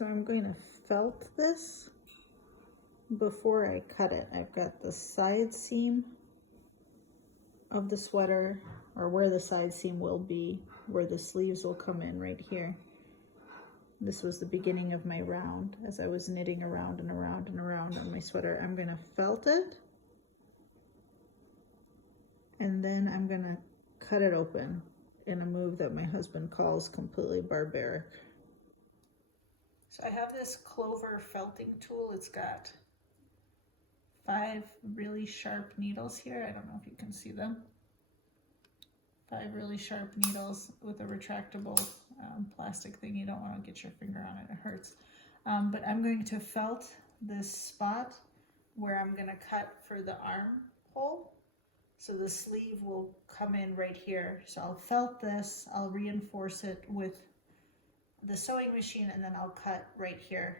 So I'm going to felt this before I cut it. I've got the side seam of the sweater, or where the side seam will be, where the sleeves will come in right here. This was the beginning of my round. As I was knitting around and around and around on my sweater, I'm gonna felt it, and then I'm gonna cut it open in a move that my husband calls completely barbaric. So I have this clover felting tool. It's got 5 really sharp needles here. I don't know if you can see them. 5 really sharp needles with a retractable plastic thing. You don't want to get your finger on it, it hurts. But I'm going to felt this spot where I'm going to cut for the armhole. So the sleeve will come in right here. So I'll felt this, I'll reinforce it with the sewing machine, and then I'll cut right here.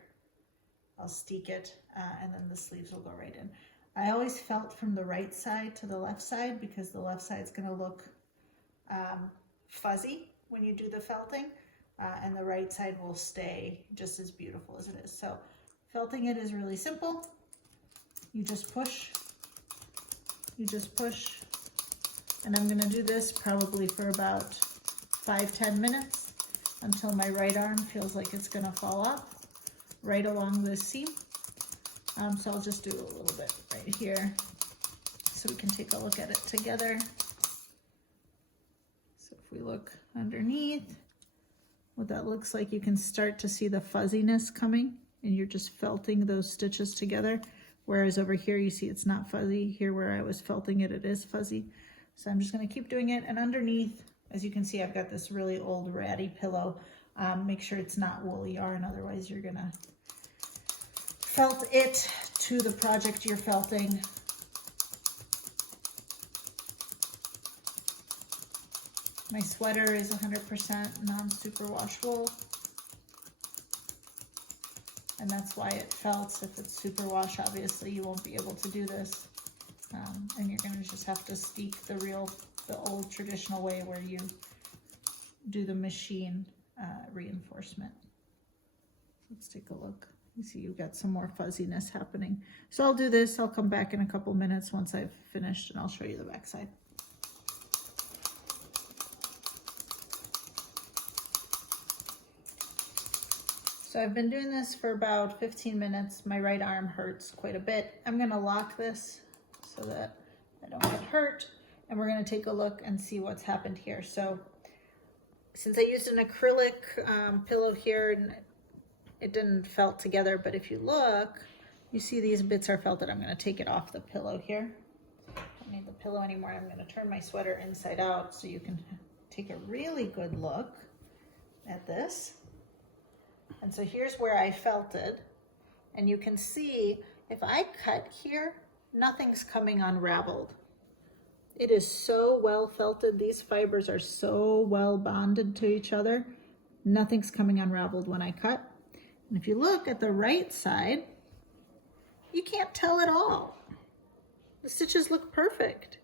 I'll steek it, and then the sleeves will go right in. I always felt from the right side to the left side because the left side is going to look fuzzy when you do the felting, and the right side will stay just as beautiful as it is. So felting it is really simple. You just push, and I'm going to do this probably for about 5-10 minutes until my right arm feels like it's going to fall off right along this seam. So I'll just do a little bit right here so we can take a look at it together. So if we look underneath, what that looks like, you can start to see the fuzziness coming, and you're just felting those stitches together. Whereas over here, you see it's not fuzzy. Here where I was felting it, it is fuzzy. So I'm just going to keep doing it. And underneath, as you can see, I've got this really old ratty pillow. Make sure it's not wool yarn, otherwise you're going to felt it to the project you're felting. My sweater is 100% non-superwash wool, and that's why it felts. If it's superwash, obviously you won't be able to do this, and you're going to just have to steek the old traditional way where you do the machine reinforcement. Let's take a look. You see you've got some more fuzziness happening. So I'll do this. I'll come back in a couple minutes once I've finished, and I'll show you the back side. So I've been doing this for about 15 minutes. My right arm hurts quite a bit. I'm going to lock this so that I don't get hurt, and we're going to take a look and see what's happened here. So since I used an acrylic pillow here, and it didn't felt together, but if you look, you see these bits are felted. I'm going to take it off the pillow here. Don't need the pillow anymore. I'm going to turn my sweater inside out so you can take a really good look at this. And so here's where I felted, and you can see if I cut here, nothing's coming unraveled. It is so well felted. These fibers are so well bonded to each other. Nothing's coming unraveled when I cut. And if you look at the right side, you can't tell at all. The stitches look perfect.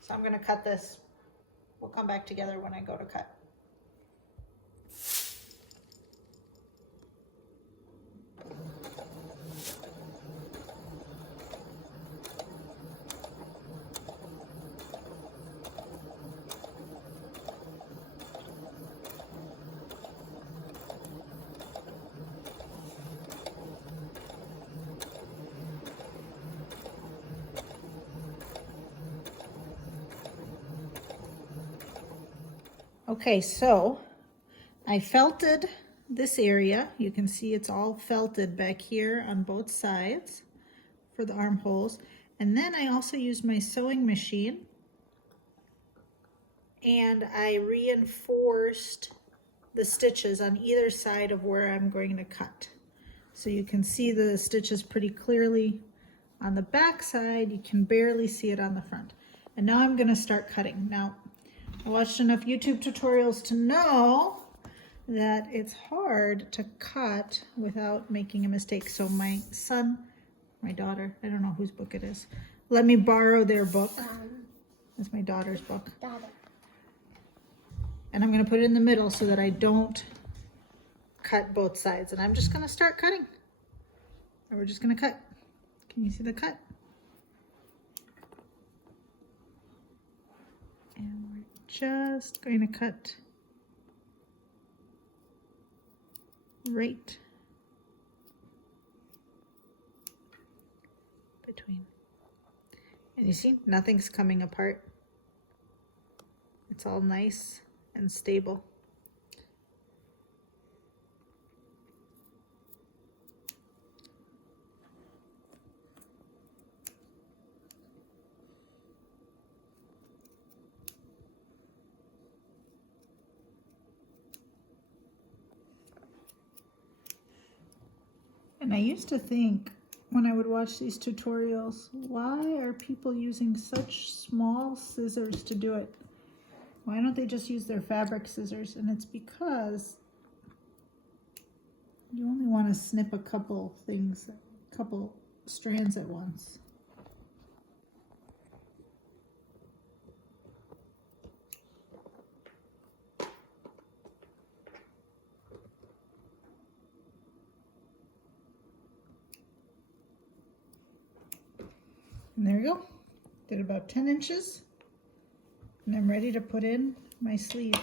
So I'm going to cut this. We'll come back together when I go to cut. Okay, so I felted this area. You can see it's all felted back here on both sides for the armholes. And then I also used my sewing machine, and I reinforced the stitches on either side of where I'm going to cut. So you can see the stitches pretty clearly on the back side. You can barely see it on the front. And now I'm going to start cutting. Now, I watched enough YouTube tutorials to know that it's hard to cut without making a mistake. So my son, my daughter, I don't know whose book it is, let me borrow their book. That's my daughter's book. And I'm gonna put it in the middle so that I don't cut both sides. And I'm just gonna start cutting. And we're just gonna cut. Can you see the cut? And we're just going to cut right between. And you see, nothing's coming apart. It's all nice and stable. And I used to think when I would watch these tutorials, why are people using such small scissors to do it? Why don't they just use their fabric scissors? And it's because you only want to snip a couple things, a couple strands at once. And there we go. Did about 10 inches. And I'm ready to put in my sleeve.